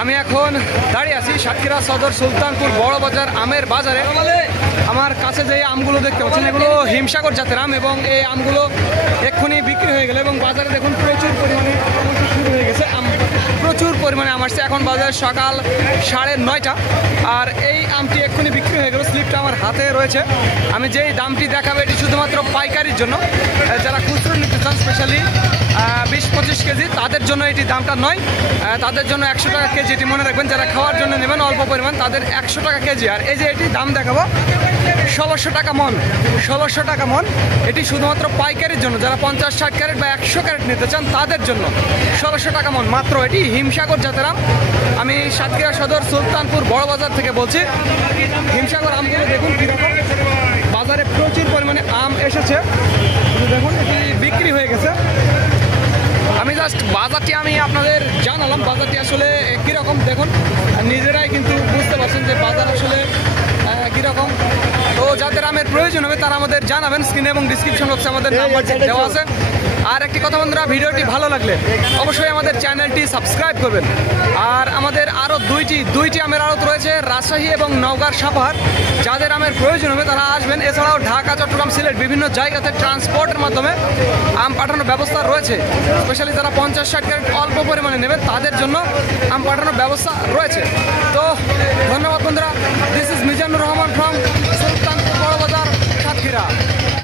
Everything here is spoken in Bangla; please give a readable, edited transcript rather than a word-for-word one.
আমি এখন দাঁড়িয়ে আছি সাতক্ষীরা সদর সুলতানপুর বড় বাজার আমের বাজারে। আমার কাছে যে আমগুলো দেখতে পাচ্ছেন এগুলো হিমসাগর জাতের আম এবং এই আমগুলো এক্ষুনি বিক্রি হয়ে গেল এবং বাজারে দেখুন প্রচুর পরিমাণে শুরু হয়ে গেছে আম, প্রচুর পরিমাণে আম আসছে। এখন বাজারে সকাল 9:30 আর এই আমটি এক্ষুনি বিক্রি হয়ে গেল। স্লিপটা আমার হাতে রয়েছে। আমি যেই দামটি দেখাবো এটি শুধুমাত্র পাইকারির জন্য, যারা খুচরো নিতে চান স্পেশালি 20-25 কেজি তাদের জন্য এটি দামটা নয়, তাদের জন্য 100 টাকা কেজি। এটি মনে রাখবেন, যারা খাওয়ার জন্য নেবেন অল্প পরিমাণ তাদের 100 টাকা কেজি। আর এই যে এটি দাম দেখাবো 1600 টাকা মন, 1600 টাকা মন। এটি শুধুমাত্র পাইকারির জন্য, যারা 50-60 ক্যারেট বা 100 ক্যারেট নিতে চান তাদের জন্য 1600 টাকা মন মাত্র। এটি হিমসাগর জাতের আম। আমি সাতক্ষীরা সদর সুলতানপুর বড় বাজার থেকে বলছি। হিমসাগর আমগুলো দেখুন কীরকম, বাজারে প্রচুর পরিমাণে আম এসেছে। দেখুন এটি বিক্রি হয়ে গেছে। আমি জাস্ট বাজারটি আমি আপনাদের জানালাম, বাজারটি আসলে কীরকম দেখুন, নিজেরাই কিন্তু বুঝতে পারছেন যে বাজার আসলে কীরকম। তো যাদের আমের প্রয়োজন হবে তারা আমাদের জানাবেন, স্ক্রিনে এবং ডিসক্রিপশন বক্সে আমাদের নাম্বার দেওয়া আছে। আর একটি কথা বন্ধুরা, ভিডিওটি ভালো লাগলে অবশ্যই আমাদের চ্যানেলটি সাবস্ক্রাইব করবেন। আর আমাদের আরও দুইটি আমের আড়ত রয়েছে, রাজশাহী এবং নওগাঁর সাভার। যাদের আমের প্রয়োজন হবে তারা আসবেন। এছাড়াও ঢাকা, চট্টগ্রাম, সিলেট বিভিন্ন জায়গাতে ট্রান্সপোর্টের মাধ্যমে আম পাঠানোর ব্যবস্থা রয়েছে। স্পেশালি যারা 50-60 ক্যারেট অল্প পরিমাণে নেবেন তাদের জন্য আম পাঠানোর ব্যবস্থা রয়েছে। তো ধন্যবাদ বন্ধুরা। This is Mizanur Rahman from